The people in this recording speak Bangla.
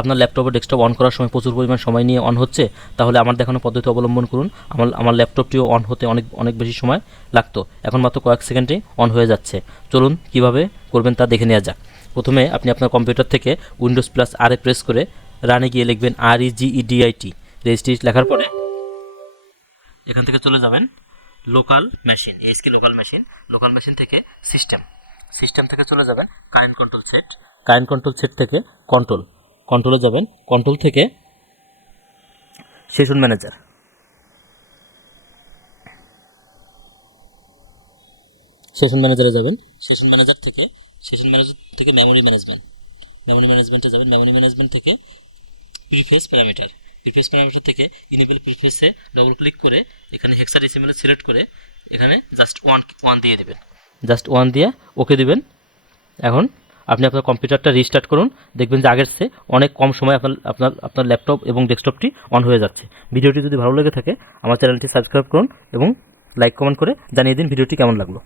আপনার ল্যাপটপ ডেস্কটপ অন করার সময় প্রচুর পরিমাণ সময় নিয়ে অন হচ্ছে, তাহলে আমার দেখানো পদ্ধতি অবলম্বন করুন। আমার আমার ল্যাপটপটিও অন হতে অনেক অনেক বেশি সময় লাগতো। এখন মাত্র কয়েক সেকেন্ডেই অন হয়ে যাচ্ছে। চলুন কীভাবে করবেন তা দেখে নেওয়া যাক। প্রথমে আপনি আপনার কম্পিউটার থেকে Windows plus R A press করে রানে গিয়ে লিখবেন আর ই জি ডিআইটি রেজিস্ট্রি লেখার পরে এখান থেকে চলে যাবেন লোকাল মেশিন এসকি লোকাল মেশিন লোকাল মেশিন থেকে সিস্টেম সিস্টেম থেকে চলে যাবেন current control set current control set থেকে কন্ট্রোল কন্ট্রোলে যাবেন। কন্ট্রোল থেকে সেশন ম্যানেজার সেশন ম্যানেজারে যাবেন। সেশন ম্যানেজার থেকে সেশন ম্যানেজার থেকে মেমোরি ম্যানেজমেন্ট মেমোরি ম্যানেজমেন্টে যাবেন। মেমোরি ম্যানেজমেন্ট থেকে প্রিফেস প্যারামিটার প্রিফেস প্যারামিটার থেকে ইনেবল প্রিফেসে ডবল ক্লিক করে এখানে হেক্সাডেসিমেলে সিলেক্ট করে এখানে জাস্ট ওয়ান ওয়ান দিয়ে দেবেন। জাস্ট ওয়ান দিয়ে ওকে দিবেন। এখন আপনি আপনার কম্পিউটারটা রিস্টার্ট করুন, দেখবেন যে আগের সে অনেক কম সময় আপনার আপনার আপনার ল্যাপটপ এবং ডেস্কটপটি অন হয়ে যাচ্ছে। ভিডিওটি যদি ভালো লেগে থাকে, আমার চ্যানেলটি সাবস্ক্রাইব করুন এবং লাইক কমেন্ট করে জানিয়ে দিন ভিডিওটি কেমন লাগল।